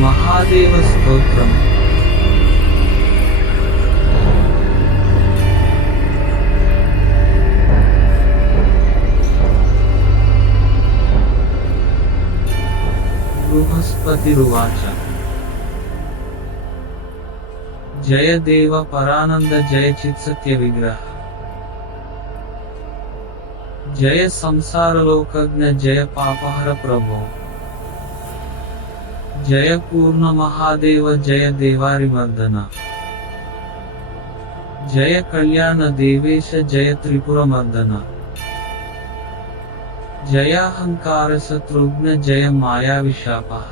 महादेव स्तोत्रम्। बृहस्पतिरुवाच जय देव परानंद जय चित्सत्यविग्रह जय संसारलोकज्ञ जय पापहर प्रभो जय पूर्ण महादेव जय देवारिमर्दन जय कल्याण देवेश जय त्रिपुरमर्दन जयाहंकार शत्रुघ्न जय मायाविशापः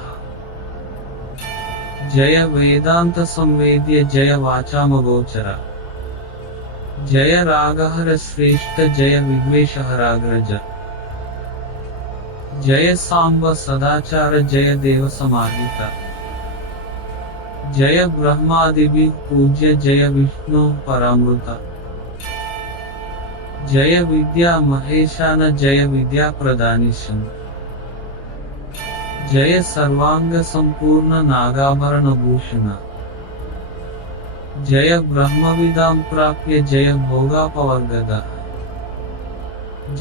जय वेदांत संवेद्य जय वाचामगोचर जय रागहर श्रेष्ठ जय विद्वेषहराग्रज जय सांब सदाचार जय देव समाहित जय ब्रह्मादिभिः पूज्य जय विष्णु परामृत जय विद्या महेशान जय विद्या प्रदानीशं जय सर्वांग संपूर्ण नागाभरण भूषण जय ब्रह्मविदां प्राप्य जय भोगापवर्गद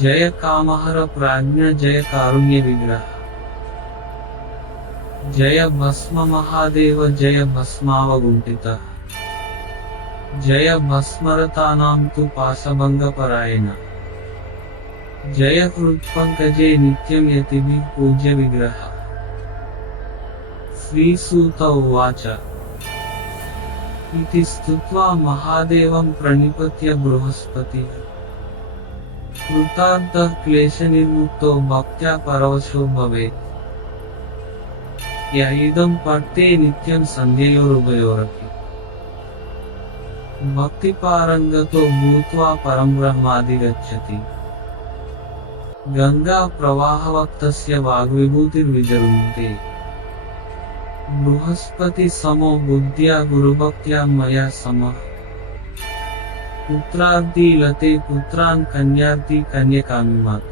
जय कामहर प्राज्ञ जय कारुण्य विग्रह जय भस्म महादेव जय भस्मावगुंठित जय भस्मरतानां तु पाशभंगपरायण जय हृत्पंकजे नित्यं यतिभिः पूज्य विग्रह। श्रीसूत उवाच इति स्तुत्वा महादेवं प्रणिपत्य बृहस्पतिः कृतार्थः क्लेशनिर्मुक्तो भक्त्या परवशो भवेत् य इदं पठते नित्यं सन्ध्ययोरुभयोरपि भक्तिपारंगतो भूत्वा परं ब्रह्माधिगच्छति गंगा प्रवाहवक्तस्य वाग्विभूतिर्विजरुन्ते बृहस्पति समो बुद्ध्या गुरुभक्त्या मया समः पुत्रार्धी लते पुत्रान् कन्यार्थी कन्यकामिमत्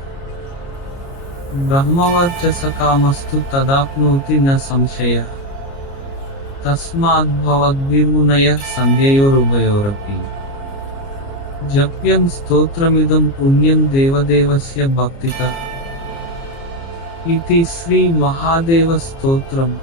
ब्रह्मवर्चसकामस्तु तदाप्नोति न संशयः तस्माद् भवद्भिर्मुनयः सन्ध्ययोरुभयोरपि जप्यं स्तोत्रमिदं पुण्यं देवदेवस्य भक्तितः इति श्री महादेव स्तोत्रम्।